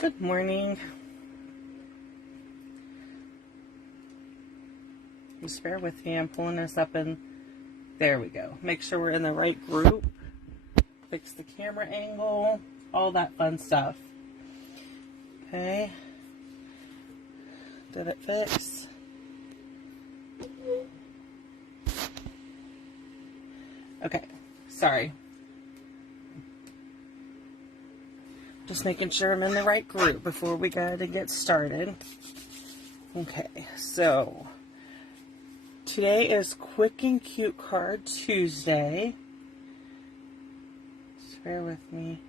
Good morning. Just bear with me. I'm pulling this up and there we go. Make sure we're in the right group. Fix the camera angle. All that fun stuff. Okay. Did it fix? Okay. Sorry. Just making sure I'm in the right group before we go to get started. Okay, so today is Quick and Cute Card Tuesday. Just bear with me.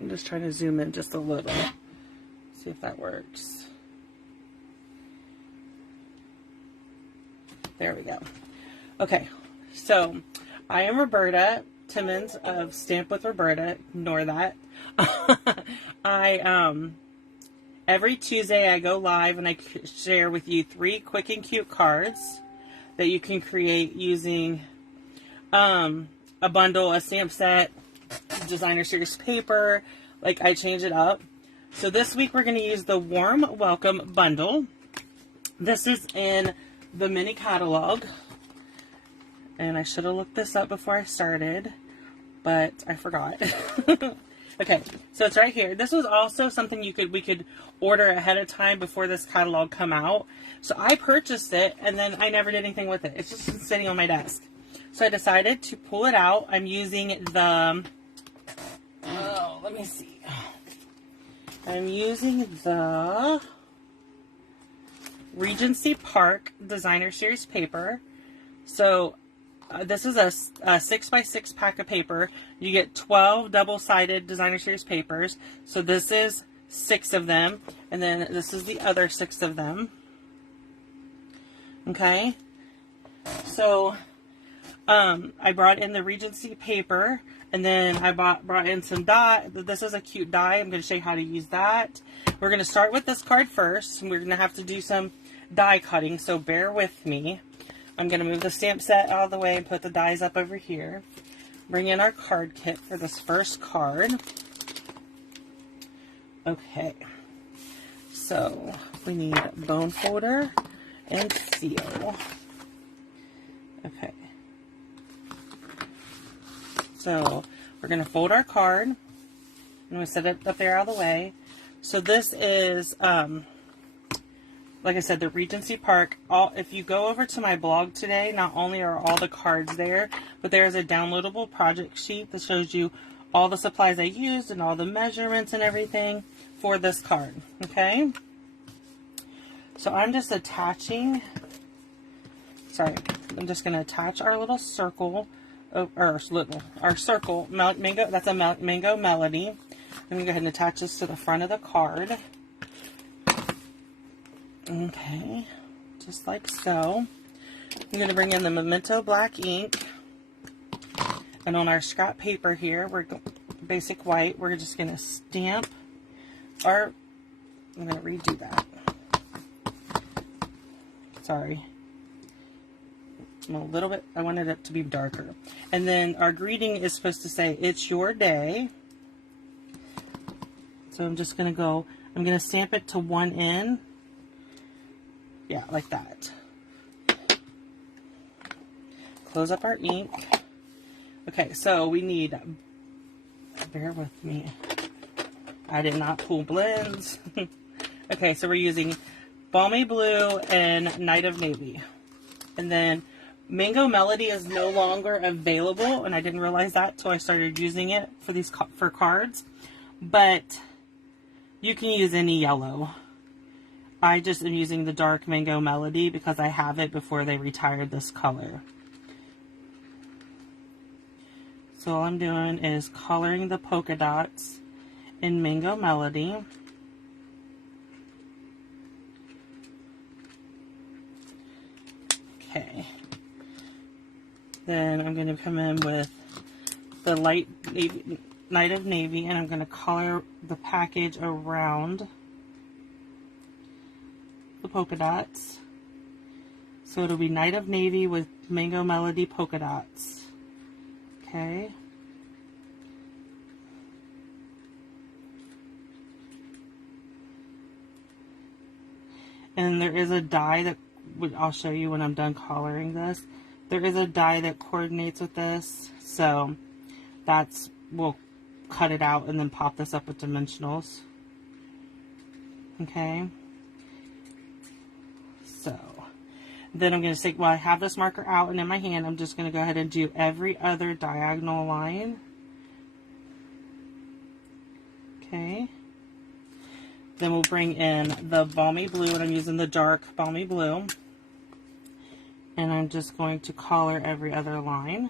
I'm just trying to zoom in just a little. See if that works. There we go. Okay, so I am Roberta Timmons of Stamp with Roberta. Ignore that. Every Tuesday I go live and I share with you 3 quick and cute cards that you can create using a bundle, a stamp set, designer series paper. Like, I change it up. So this week we're going to use the Warm Welcome bundle. This is in the mini catalog, and I should have looked this up before I started, but I forgot. Okay, so it's right here. This was also something we could order ahead of time before this catalog come out. So I purchased it, and then I never did anything with it. It's just been sitting on my desk. So I decided to pull it out. I'm using the, let me see. I'm using the Regency Park Designer Series paper. So this is a 6x6 pack of paper. You get 12 double-sided Designer Series papers. So this is 6 of them, and then this is the other 6 of them. Okay. So I brought in the Regency paper, and then I brought in some dye. This is a cute dye. I'm going to show you how to use that. We're going to start with this card first, and we're going to have to do some die cutting, so bear with me. I'm going to move the stamp set out of the way and put the dies up over here. Bring in our card kit for this first card. Okay, so we need bone folder and seal. Okay, so we're going to fold our card, and we set it up there out of the way. So this is like I said, the Regency Park. If you go over to my blog today, not only are all the cards there, but there's a downloadable project sheet that shows you all the supplies I used and all the measurements and everything for this card. Okay? So I'm just attaching, I'm just going to attach our little circle, our circle, mango, that's a mango melody. I'm going to go ahead and attach this to the front of the card. Okay, just like so. I'm going to bring in the Memento black ink, and on our scrap paper here, basic white, we're just going to stamp our, I'm going to redo that. Sorry. I'm a little bit, I wanted it to be darker. And then our greeting is supposed to say, "It's your day." So I'm just going to go, I'm going to stamp it to one end. Yeah, like that. Close up our ink. Okay, so we need, bear with me, I did not pull blends. Okay, so we're using Balmy Blue and Night of Navy. And then Mango Melody is no longer available, and I didn't realize that till I started using it for cards. But you can use any yellow. I just am using the dark Mango Melody because I have it before they retired this color. So all I'm doing is coloring the polka dots in Mango Melody. Okay. Then I'm going to come in with the light navy, Night of Navy, and I'm going to color the package around the polka dots. So So it'll be Night of Navy with Mango Melody polka dots. Okay. And there is a die that I'll show you when I'm done coloring this. There is a die that coordinates with this, so we'll cut it out and then pop this up with dimensionals. Okay. So then I'm going to take, while I have this marker out and in my hand, I'm just going to go ahead and do every other diagonal line. Okay. Then we'll bring in the balmy blue, and I'm using the dark balmy blue. And I'm just going to color every other line.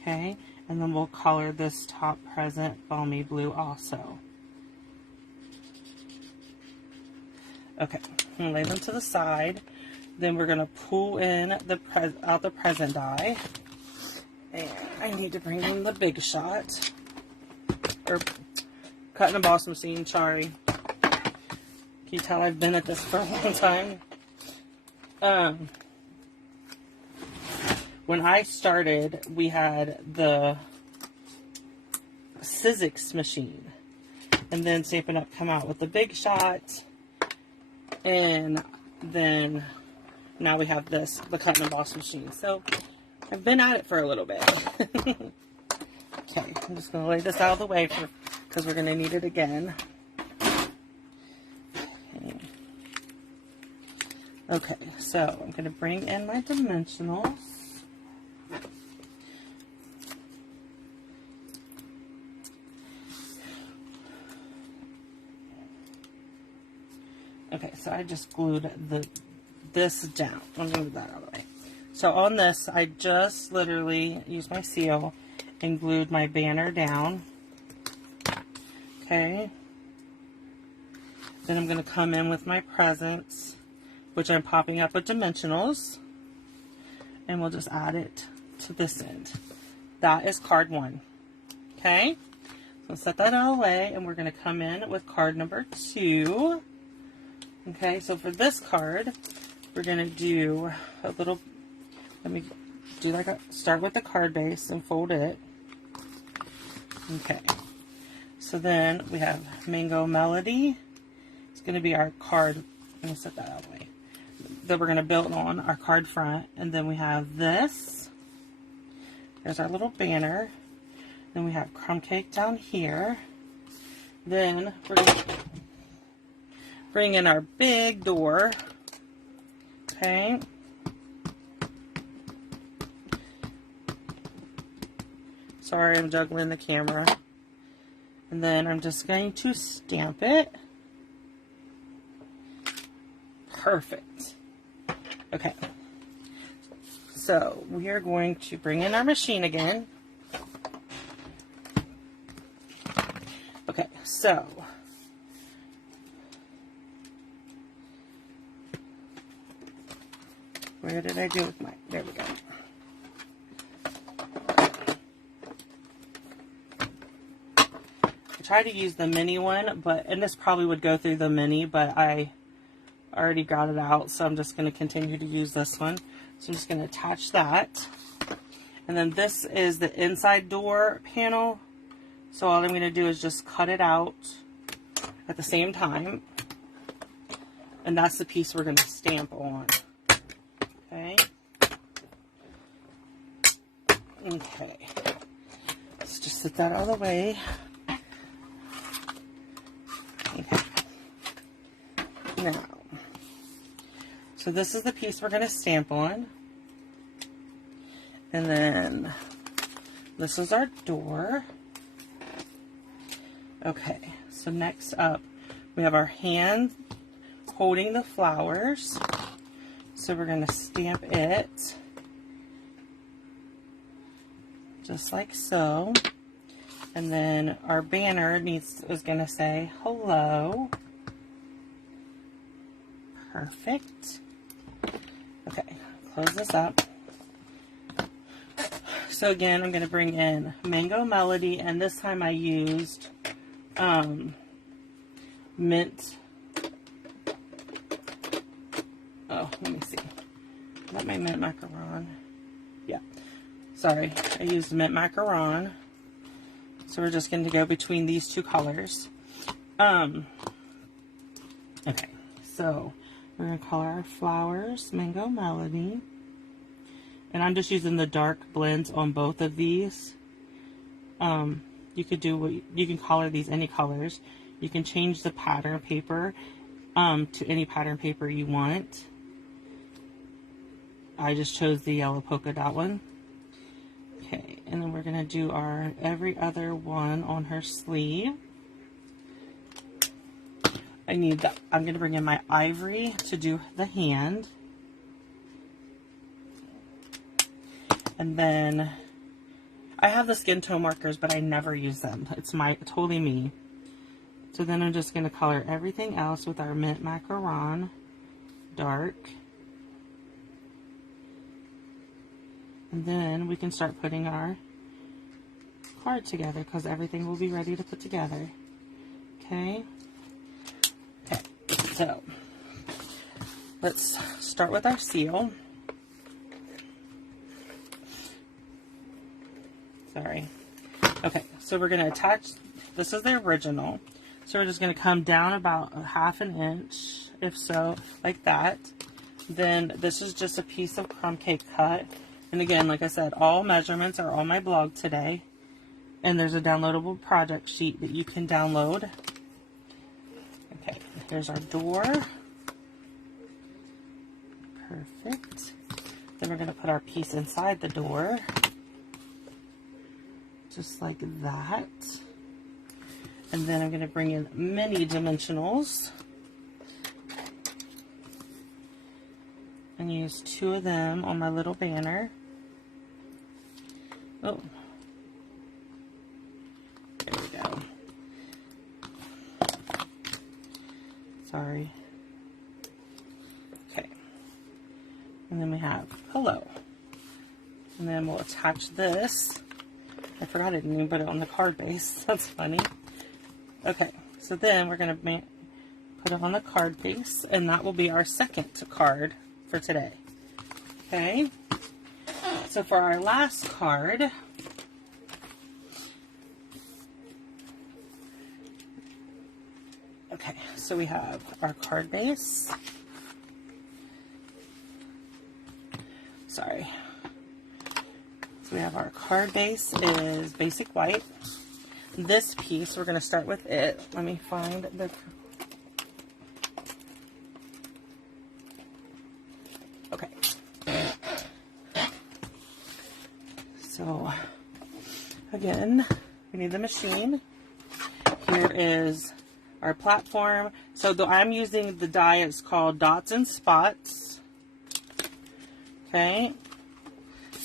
Okay, and then we'll color this top present balmy blue also. Okay, I'm going to lay them to the side. Then we're going to pull in out the present die. And I need to bring in the Big Shot. Or cut and emboss machine, sorry. Can you tell I've been at this for a long time? When I started, we had the Sizzix machine. And then Stampin' Up! Come out with the Big Shot. And then now we have this, the cut and emboss machine. So I've been at it for a little bit. Okay, I'm just going to lay this out of the way because we're going to need it again. Okay, so I'm going to bring in my dimensionals. Okay, so I just glued this down. Let me move that out of the way. So on this, I just literally used my seal and glued my banner down. Okay. Then I'm going to come in with my presents, which I'm popping up with dimensionals. And we'll just add it to this end. That is card 1. Okay. So set that out of the way, and we're going to come in with card number 2. Okay, so for this card, we're going to do a little, let me do like start with the card base and fold it. Okay, so then we have Mango Melody. It's going to be our card. Let me set that out of the way. That we're going to build on our card front. And then we have this. There's our little banner. Then we have Crumb Cake down here. Then we're going to bring in our big door. Okay. Sorry, I'm juggling the camera. And then I'm just going to stamp it. Perfect. Okay. So we are going to bring in our machine again. Okay, so where did I do with my, there we go. I tried to use the mini one, and this probably would go through the mini, but I already got it out, so I'm just going to continue to use this one. So I'm just going to attach that. And then this is the inside door panel. So all I'm going to do is just cut it out at the same time. And that's the piece we're going to stamp on. Okay. Okay. Let's just set that out of the way. Okay. Now, so this is the piece we're going to stamp on. And then this is our door. Okay, so next up we have our hand holding the flowers. So we're going to stamp it just like so. And then our banner is going to say hello. Perfect. Okay, close this up. So again, I'm going to bring in Mango Melody, and this time I used mint Oh, let me see. Is that my mint macaron? Yeah. Sorry, I used mint macaron. So we're just going to go between these two colors. Okay, so we're going to color our flowers Mango Melody. And I'm just using the dark blends on both of these. You could do you can color these any colors. You can change the pattern paper to any pattern paper you want. I just chose the yellow polka dot one. Okay, and then we're going to do our every other one on her sleeve. I'm going to bring in my ivory to do the hand. And then I have the skin tone markers, but I never use them. It's totally me. So then I'm just going to color everything else with our mint macaron dark. And then we can start putting our card together because everything will be ready to put together. Okay? Okay, so let's start with our seal. Sorry. Okay, so we're going to attach, this is the original. So we're just going to come down about 1/2 inch, if so, like that. Then this is just a piece of crumb cake cut. And again, like I said, all measurements are on my blog today. And there's a downloadable project sheet that you can download. Okay, here's our door. Perfect. Then we're going to put our piece inside the door. Just like that. And then I'm going to bring in mini dimensionals. And use 2 of them on my little banner. Oh. There we go. Sorry. Okay. And then we have hello. And then we'll attach this. I forgot I didn't even put it on the card base. That's funny. Okay. So then we're going to put it on the card base. And that will be our second card for today. Okay. So for our last card, okay, so we have our card base. Sorry. So we have our card base is basic white. This piece, we're going to start with it. Let me find the... Okay. So, again, we need the machine. Here is our platform. So I'm using the die, it's called Dots and Spots. Okay.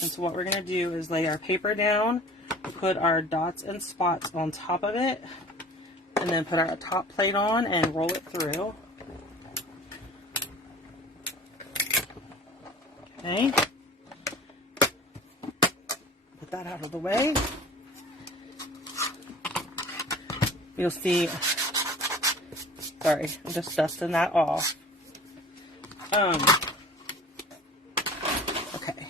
And so what we're going to do is lay our paper down, put our dots and spots on top of it, and then put our top plate on and roll it through. Okay. Put that out of the way. You'll see, sorry, I'm just dusting that off. Okay.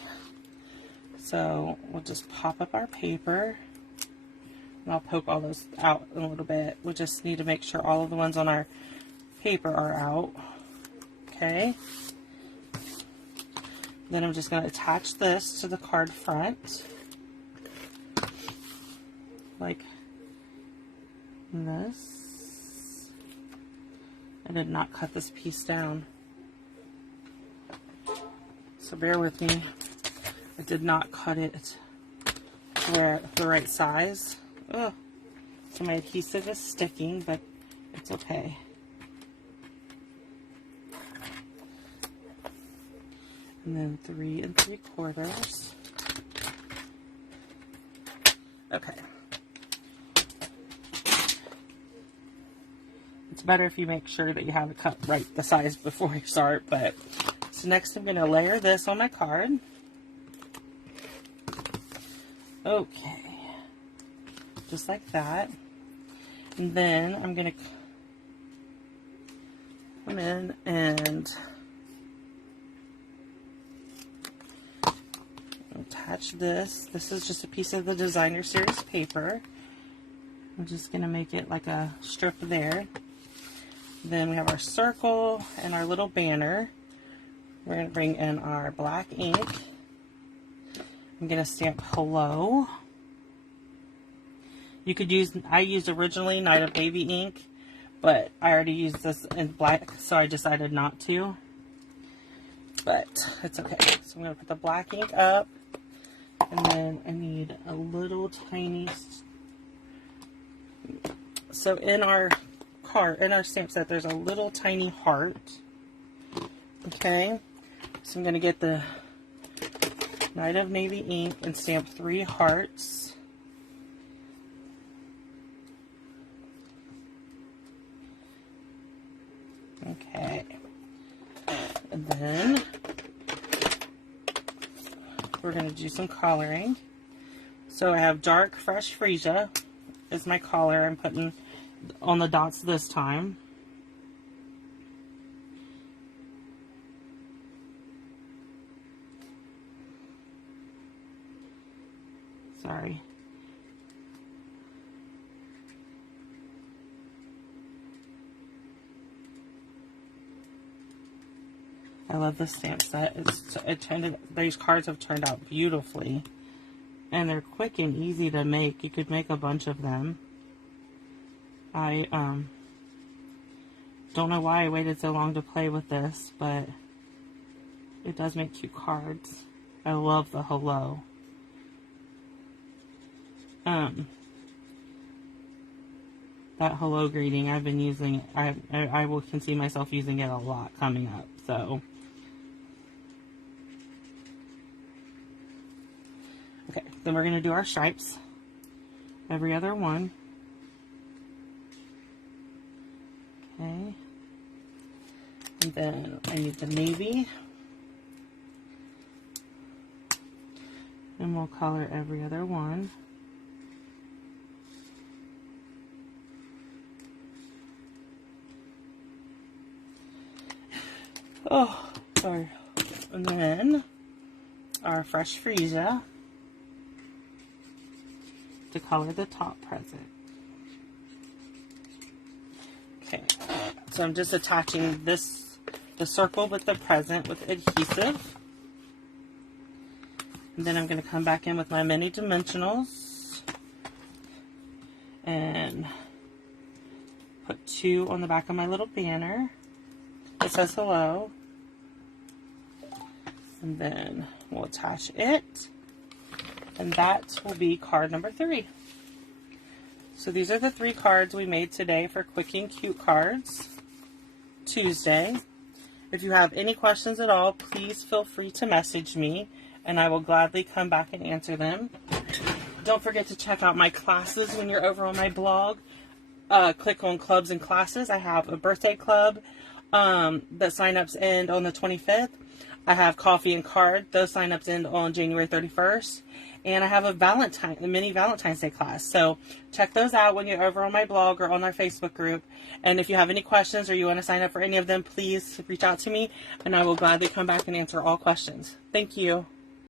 So we'll just pop up our paper. And I'll poke all those out a little bit. We just need to make sure all of the ones on our paper are out. Okay. Then I'm just going to attach this to the card front. Like this. I did not cut this piece down. So bear with me. I did not cut it to the right size. Ugh. So my adhesive is sticking, but it's okay. And then 3 3/4. Okay. It's better if you make sure that you have it cut right the size before you start, but so next I'm going to layer this on my card. Okay. Just like that. And then I'm going to come in and attach this. This is just a piece of the designer series paper. I'm just going to make it like a strip there. Then we have our circle and our little banner. We're going to bring in our black ink. I'm going to stamp hello. You could use, I used originally Night of Baby ink, but I already used this in black, so I decided not to. But it's okay. So I'm going to put the black ink up, and then I need a little tiny. So in our card, in our stamp set, there's a little tiny heart. Okay, so I'm going to get the Night of Navy ink and stamp 3 hearts. Okay, and then we're going to do some coloring. So I have dark fresh freesia is my color I'm putting on the dots this time. Sorry. I love this stamp set. These cards have turned out beautifully. And they're quick and easy to make. You could make a bunch of them. I don't know why I waited so long to play with this, but it does make cute cards. I love the hello. That hello greeting, I've been using, I can see myself using it a lot coming up, so. Okay, then we're going to do our stripes. Every other one. Okay. And then I need the navy. And we'll color every other one. Oh, sorry. And then our fresh freesia to color the top present. Okay, so I'm just attaching this, the circle with the present with adhesive. And then I'm going to come back in with my mini dimensionals and put 2 on the back of my little banner. It says hello. And then we'll attach it. And that will be card number 3. So these are the 3 cards we made today for Quick and Cute Cards Tuesday. If you have any questions at all, please feel free to message me and I will gladly come back and answer them. Don't forget to check out my classes when you're over on my blog. Click on clubs and classes. I have a birthday club that sign-ups end on the 25th. I have coffee and card. Those sign-ups end on January 31st. And I have a mini Valentine's Day class. So check those out when you're over on my blog or on our Facebook group. And if you have any questions or you want to sign up for any of them, please reach out to me and I will gladly come back and answer all questions. Thank you.